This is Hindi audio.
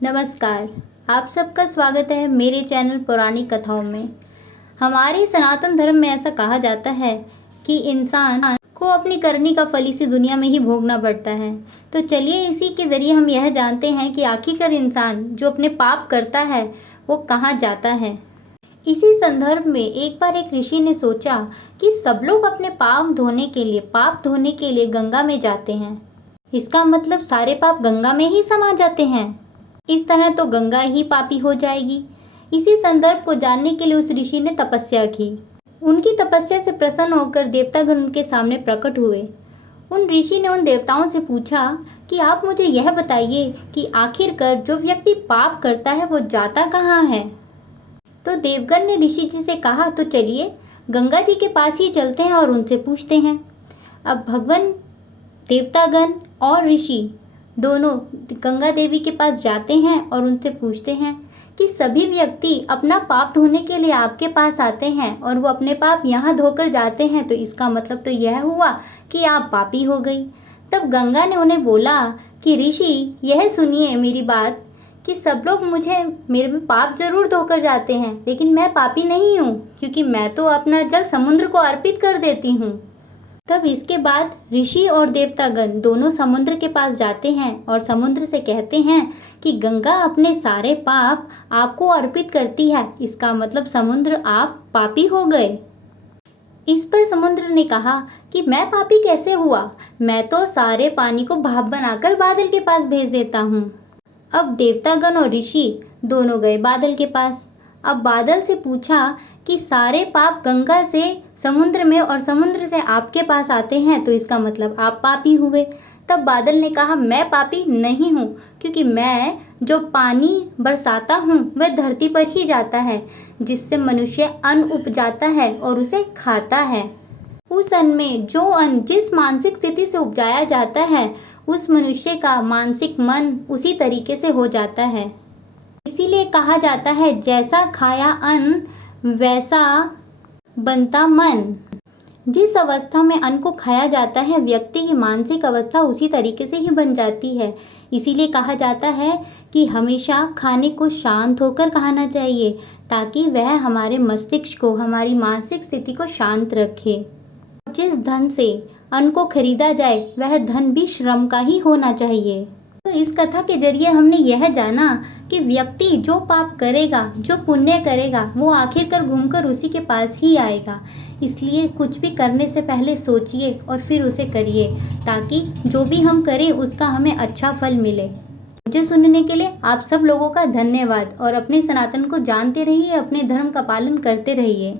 नमस्कार। आप सबका स्वागत है मेरे चैनल पौराणिक कथाओं में। हमारे सनातन धर्म में ऐसा कहा जाता है कि इंसान को अपनी करनी का फल इसी दुनिया में ही भोगना पड़ता है। तो चलिए इसी के ज़रिए हम यह जानते हैं कि आखिरकार इंसान जो अपने पाप करता है वो कहाँ जाता है। इसी संदर्भ में एक बार एक ऋषि ने सोचा कि सब लोग अपने पाप धोने के लिए गंगा में जाते हैं। इसका मतलब सारे पाप गंगा में ही समा जाते हैं। इस तरह तो गंगा ही पापी हो जाएगी। इसी संदर्भ को जानने के लिए उस ऋषि ने तपस्या की। उनकी तपस्या से प्रसन्न होकर देवतागण उनके सामने प्रकट हुए। उन ऋषि ने उन देवताओं से पूछा कि आप मुझे यह बताइए कि आखिरकार जो व्यक्ति पाप करता है वो जाता कहाँ है। तो देवगण ने ऋषि जी से कहा, तो चलिए गंगा जी के पास ही चलते हैं और उनसे पूछते हैं। अब भगवान देवतागण और ऋषि दोनों गंगा देवी के पास जाते हैं और उनसे पूछते हैं कि सभी व्यक्ति अपना पाप धोने के लिए आपके पास आते हैं और वो अपने पाप यहाँ धोकर जाते हैं, तो इसका मतलब तो यह हुआ कि आप पापी हो गई। तब गंगा ने उन्हें बोला कि ऋषि यह सुनिए मेरी बात कि सब लोग मेरे पाप जरूर धोकर जाते हैं, लेकिन मैं पापी नहीं हूँ, क्योंकि मैं तो अपना जल समुद्र को अर्पित कर देती हूँ। तब इसके बाद ऋषि और देवतागण दोनों समुद्र के पास जाते हैं और समुद्र से कहते हैं कि गंगा अपने सारे पाप आपको अर्पित करती है, इसका मतलब समुद्र आप पापी हो गए। इस पर समुद्र ने कहा कि मैं पापी कैसे हुआ, मैं तो सारे पानी को भाप बनाकर बादल के पास भेज देता हूँ। अब देवतागण और ऋषि दोनों गए बादल के पास। अब बादल से पूछा कि सारे पाप गंगा से समुद्र में और समुद्र से आपके पास आते हैं, तो इसका मतलब आप पापी हुए। तब बादल ने कहा, मैं पापी नहीं हूँ, क्योंकि मैं जो पानी बरसाता हूँ वह धरती पर ही जाता है, जिससे मनुष्य अन्न उपजाता है और उसे खाता है। उस अन्न में जो अन्न जिस मानसिक स्थिति से उपजाया जाता है, उस मनुष्य का मानसिक मन उसी तरीके से हो जाता है। इसीलिए कहा जाता है, जैसा खाया अन्न वैसा बनता मन। जिस अवस्था में अन्न को खाया जाता है, व्यक्ति की मानसिक अवस्था उसी तरीके से ही बन जाती है। इसीलिए कहा जाता है कि हमेशा खाने को शांत होकर खाना चाहिए, ताकि वह हमारे मस्तिष्क को, हमारी मानसिक स्थिति को शांत रखे। जिस धन से अन्न को खरीदा जाए वह धन भी श्रम का ही होना चाहिए। तो इस कथा के जरिए हमने यह जाना कि व्यक्ति जो पाप करेगा, जो पुण्य करेगा, वो आखिरकार घूमकर उसी के पास ही आएगा। इसलिए कुछ भी करने से पहले सोचिए और फिर उसे करिए, ताकि जो भी हम करें उसका हमें अच्छा फल मिले। मुझे सुनने के लिए आप सब लोगों का धन्यवाद और अपने सनातन को जानते रहिए, अपने धर्म का पालन करते रहिए।